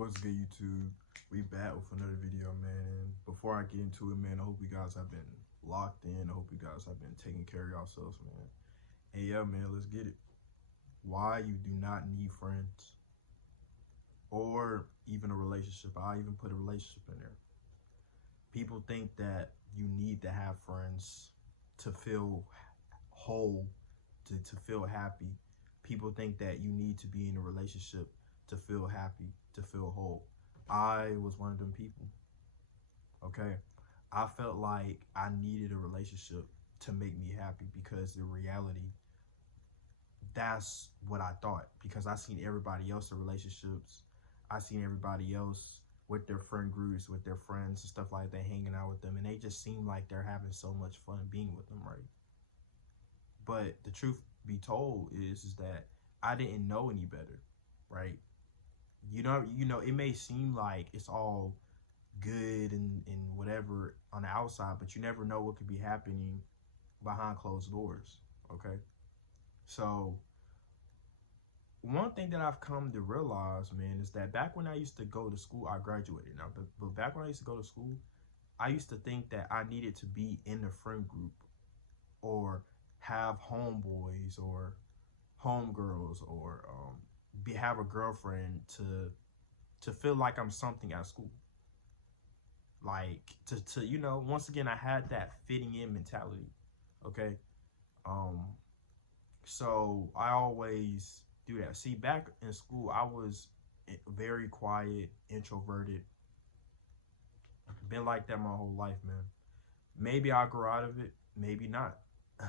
What's good, YouTube? We back with another video, man. And before I get into it, man, I hope you guys have been locked in. I hope you guys have been taking care of yourselves, man. And yeah, man, let's get it. Why you do not need friends or even a relationship. I even put a relationship in there. People think that you need to have friends to feel whole, to feel happy. People think that you need to be in a relationship to feel happy, to feel whole. I was one of them people, okay? I felt like I needed a relationship to make me happy because in reality, that's what I thought because I seen everybody else in relationships. I seen everybody else with their friend groups, with their friends and stuff like that, hanging out with them. And they just seem like they're having so much fun being with them, right? But the truth be told is that I didn't know any better, right? It may seem like it's all good and whatever on the outside, but you never know what could be happening behind closed doors. Okay. So one thing that I've come to realize, man, is that back when I used to go to school, I graduated now, but back when I used to go to school, I used to think that I needed to be in a friend group or have homeboys or homegirls or have a girlfriend to feel like I'm something at school. Like to once again, I had that fitting in mentality. Okay. Um, so I always do that. See, back in school, I was very quiet, introverted. Been like that my whole life, man. Maybe I'll grow out of it, maybe not.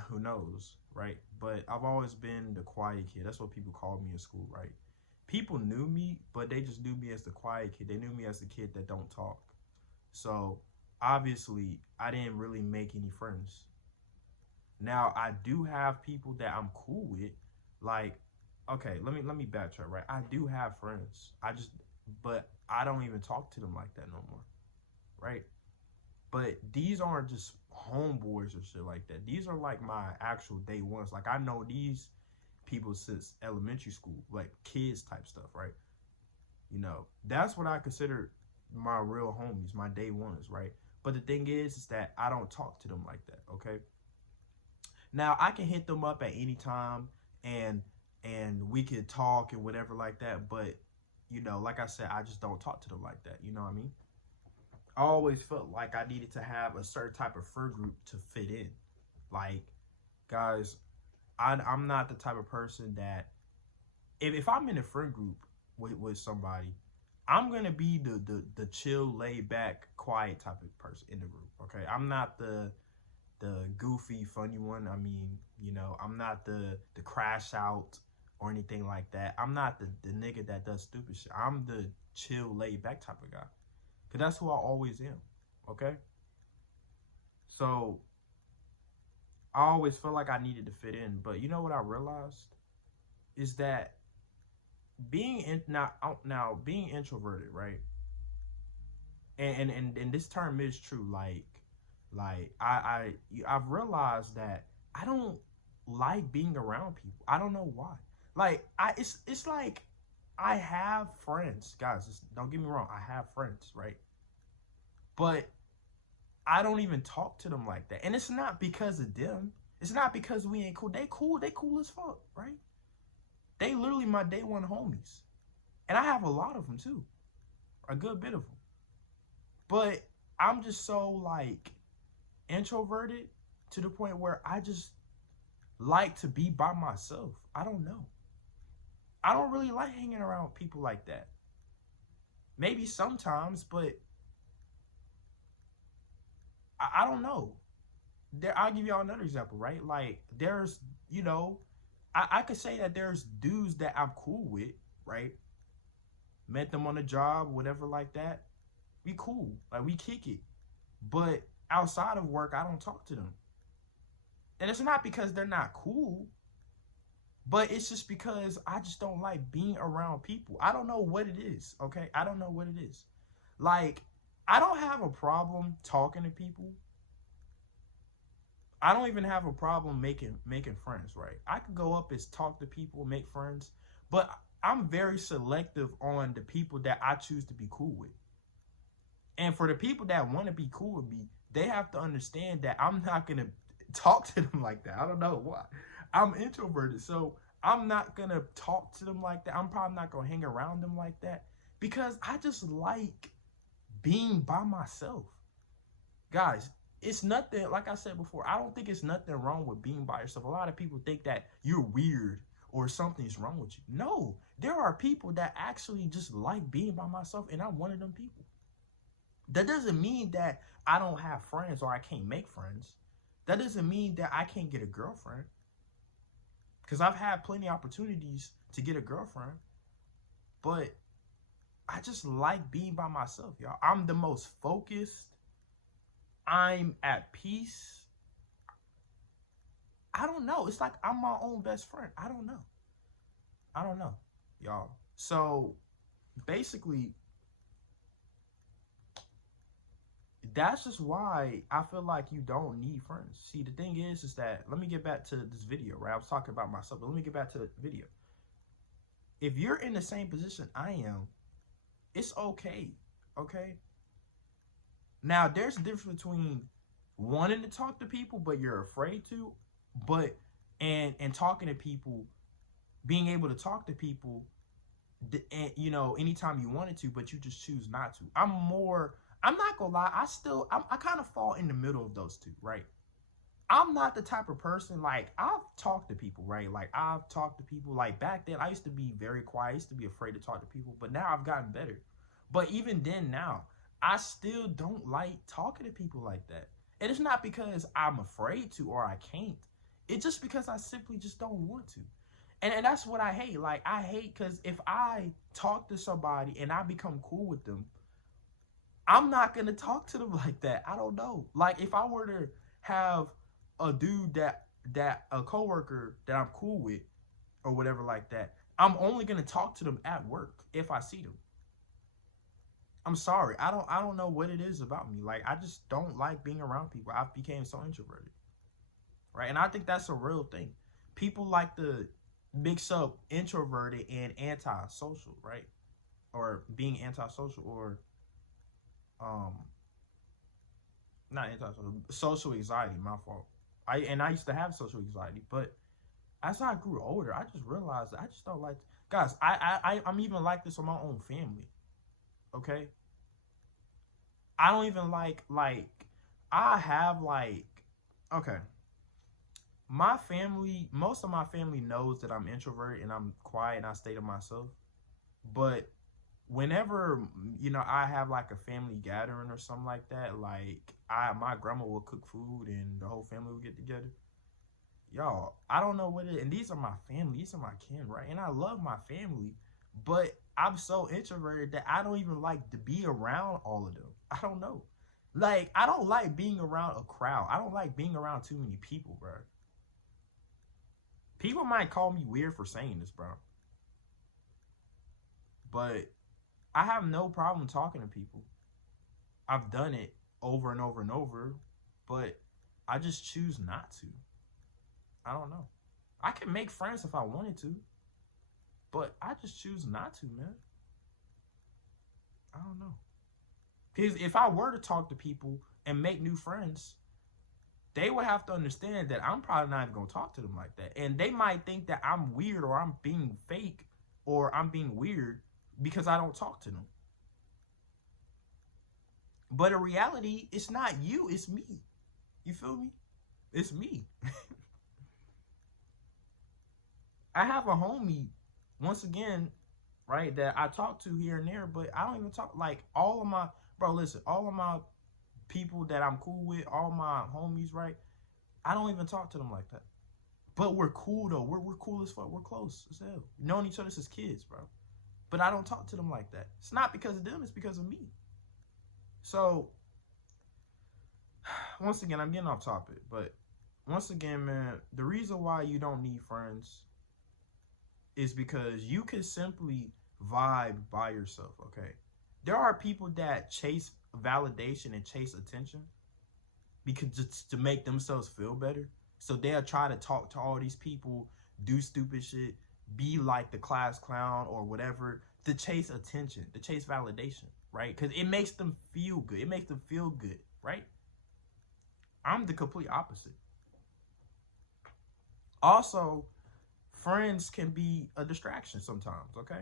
Who knows, right? But I've always been the quiet kid. That's what people called me in school, right? People knew me, but they just knew me as the quiet kid. They knew me as the kid that don't talk. So obviously, I didn't really make any friends. Now I do have people that I'm cool with. Like, okay, let me backtrack, right? I do have friends. But I don't even talk to them like that no more, right? But these aren't just homeboys or shit like that. These are like my actual day ones. Like I know these people since elementary school, like kids type stuff, right? That's what I consider my real homies, my day ones, right? But the thing is that I don't talk to them like that, okay? Now I can hit them up at any time and we could talk and whatever like that, but like I said, I just don't talk to them like that. You know what I mean? I always felt like I needed to have a certain type of friend group to fit in. Like, guys, I'm not the type of person that if I'm in a friend group with somebody, I'm gonna be the chill, laid back, quiet type of person in the group. Okay, I'm not the goofy, funny one. I mean, I'm not the crash out or anything like that. I'm not the nigga that does stupid shit. I'm the chill, laid back type of guy. Cause that's who I always am. Okay. So I always felt like I needed to fit in, but you know what I realized is that being introverted, right? And this term is true. I've realized that I don't like being around people. I don't know why. Like it's like I have friends, guys. Don't get me wrong. I have friends, right? But I don't even talk to them like that. And it's not because of them. It's not because we ain't cool. They cool. They cool as fuck, right? They literally my day one homies. And I have a lot of them too. A good bit of them. But I'm just so like introverted to the point where I just like to be by myself. I don't know. I don't really like hanging around people like that. Maybe sometimes, but I don't know. I'll give y'all another example, right? Like there's, I could say that there's dudes that I'm cool with, right? Met them on the job, whatever like that. We cool. Like we kick it. But outside of work, I don't talk to them. And it's not because they're not cool, but it's just because I just don't like being around people. I don't know what it is, okay? I don't know what it is. Like, I don't have a problem talking to people. I don't even have a problem making friends, right? I could go up and talk to people, make friends, but I'm very selective on the people that I choose to be cool with. And for the people that want to be cool with me, they have to understand that I'm not going to talk to them like that. I don't know why. I'm introverted, so I'm not going to talk to them like that. I'm probably not going to hang around them like that because I just like being by myself. Guys, it's nothing, like I said before, I don't think it's nothing wrong with being by yourself. A lot of people think that you're weird or something's wrong with you. No, there are people that actually just like being by myself, and I'm one of them people. That doesn't mean that I don't have friends or I can't make friends. That doesn't mean that I can't get a girlfriend. Because I've had plenty of opportunities to get a girlfriend. But I just like being by myself, y'all. I'm the most focused. I'm at peace. I don't know. It's like I'm my own best friend. I don't know, y'all. So basically, that's just why I feel like you don't need friends. See, the thing is that, let me get back to this video, right? I was talking about myself, but let me get back to the video. If you're in the same position I am, it's okay, okay? Now, there's a difference between wanting to talk to people, but you're afraid to, and talking to people, being able to talk to people, and, you know, anytime you wanted to, but you just choose not to. I'm not gonna lie, I kind of fall in the middle of those two, right? I'm not the type of person, like, I've talked to people, right? Like, I've talked to people, like, back then, I used to be very quiet. I used to be afraid to talk to people, but now I've gotten better. But even then now, I still don't like talking to people like that. And it's not because I'm afraid to or I can't. It's just because I simply just don't want to. And that's what I hate. Like, I hate because if I talk to somebody and I become cool with them, I'm not going to talk to them like that. I don't know. Like, if I were to have a dude that a coworker that I'm cool with or whatever like that, I'm only going to talk to them at work if I see them. I'm sorry. I don't know what it is about me. Like, I just don't like being around people. I've became so introverted. Right? And I think that's a real thing. People like to mix up introverted and antisocial, right? Or being antisocial, or not antisocial, social anxiety, my fault. I used to have social anxiety, but as I grew older, I just realized that I just don't like, guys, I'm even like this with my own family. Okay? I don't even like I have like, okay, my family, most of my family knows that I'm introverted and I'm quiet and I stay to myself. But whenever, you know, I have like a family gathering or something like that, like my grandma will cook food and the whole family will get together. Y'all, I don't know what it is. And these are my family, these are my kin, right? And I love my family, but I'm so introverted that I don't even like to be around all of them. I don't know. Like, I don't like being around a crowd. I don't like being around too many people, bro. People might call me weird for saying this, bro. But I have no problem talking to people. I've done it over and over and over, but I just choose not to. I don't know. I can make friends if I wanted to, but I just choose not to, man. I don't know. Because if I were to talk to people and make new friends, they would have to understand that I'm probably not even going to talk to them like that. And they might think that I'm weird or I'm being fake or I'm being weird because I don't talk to them. But in reality, it's not you, it's me. You feel me? It's me. I have a homie, once again, right, that I talk to here and there, but I don't even talk, like, all of my, bro, listen, all of my people that I'm cool with, all my homies, right, I don't even talk to them like that. But we're cool, though. We're cool as fuck. We're close as hell. Knowing each other since kids, bro. But I don't talk to them like that. It's not because of them, it's because of me. So, once again, I'm getting off topic, but once again, man, the reason why you don't need friends is because you can simply vibe by yourself, okay? There are people that chase validation and chase attention because just to make themselves feel better. So they'll try to talk to all these people, do stupid shit, be like the class clown or whatever to chase attention, to chase validation, right? Because it makes them feel good. It makes them feel good, right? I'm the complete opposite. Also, friends can be a distraction sometimes, okay?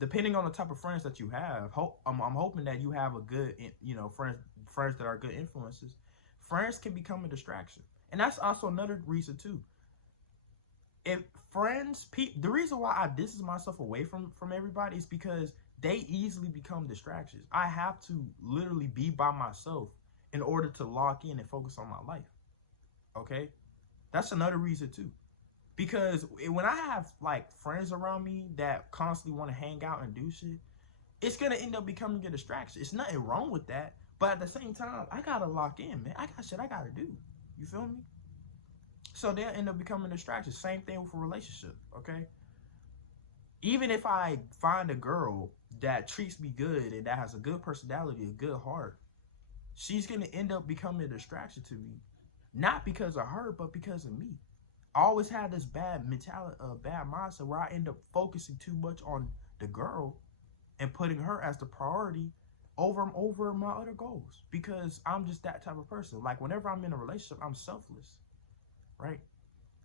Depending on the type of friends that you have, I'm hoping that you have a good, friends that are good influences. Friends can become a distraction. And that's also another reason too. If friends, the reason why I distance myself away from everybody is because they easily become distractions. I have to literally be by myself in order to lock in and focus on my life. Okay? That's another reason too. Because when I have like friends around me that constantly want to hang out and do shit, it's gonna end up becoming a distraction. It's nothing wrong with that, but at the same time, I gotta lock in, man. I got shit I gotta do. You feel me? So they'll end up becoming a distraction. Same thing with a relationship, okay? Even if I find a girl that treats me good and that has a good personality, a good heart, she's gonna end up becoming a distraction to me. Not because of her, but because of me. I always had this bad mentality, bad mindset where I end up focusing too much on the girl and putting her as the priority over my other goals, because I'm just that type of person. Like whenever I'm in a relationship, I'm selfless, right?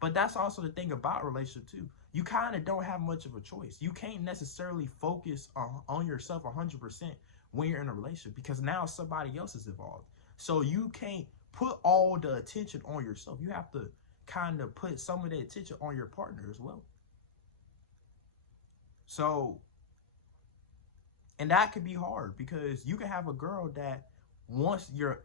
But that's also the thing about relationship too. You kind of don't have much of a choice. You can't necessarily focus on yourself 100% when you're in a relationship, because now somebody else is involved. So you can't put all the attention on yourself. You have to kind of put some of the attention on your partner as well. So, and that could be hard because you can have a girl that wants your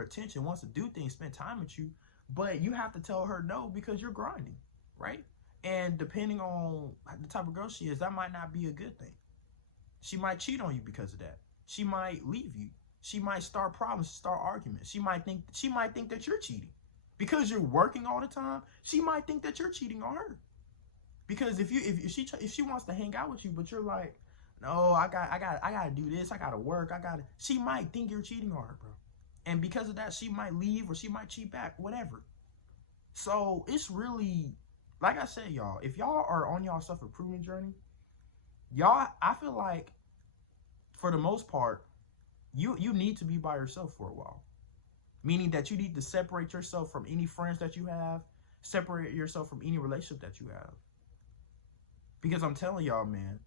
attention, wants to do things, spend time with you, but you have to tell her no because you're grinding, right? And depending on the type of girl she is, that might not be a good thing. She might cheat on you because of that. She might leave you. She might start problems, start arguments. She might think that you're cheating. Because you're working all the time, she might think that you're cheating on her. Because if she wants to hang out with you, but you're like, no, I gotta do this, I gotta work, she might think you're cheating on her, bro. And because of that, she might leave or she might cheat back, whatever. So it's really, like I said, y'all, if y'all are on y'all self-improvement journey, y'all, I feel like for the most part, you need to be by yourself for a while. Meaning that you need to separate yourself from any friends that you have, separate yourself from any relationship that you have. Because I'm telling y'all, man,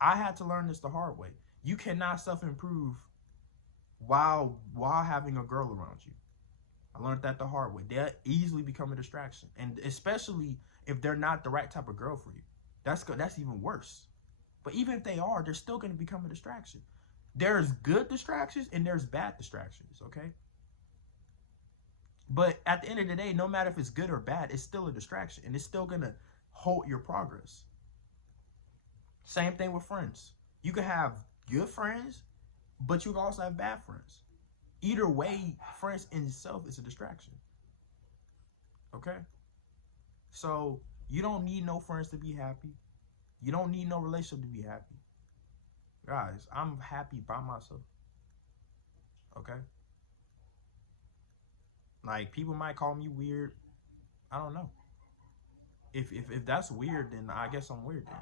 I had to learn this the hard way. You cannot self-improve while having a girl around you. I learned that the hard way. They'll easily become a distraction. And especially if they're not the right type of girl for you. That's even worse. But even if they are, they're still going to become a distraction. There's good distractions and there's bad distractions, okay? But at the end of the day, no matter if it's good or bad, it's still a distraction and it's still going to halt your progress. Same thing with friends. You can have good friends, but you can also have bad friends. Either way, friends in itself is a distraction. Okay? So you don't need no friends to be happy. You don't need no relationship to be happy. Guys, I'm happy by myself. Okay? Like, people might call me weird. I don't know. If that's weird, then I guess I'm weird then.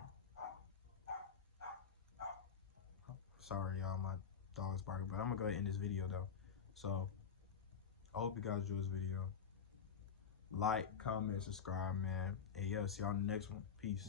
Sorry, y'all, my dog's barking, but I'm gonna go ahead and end this video though. So, I hope you guys enjoyed this video. Like, comment, subscribe, man. And yeah, see y'all in the next one. Peace.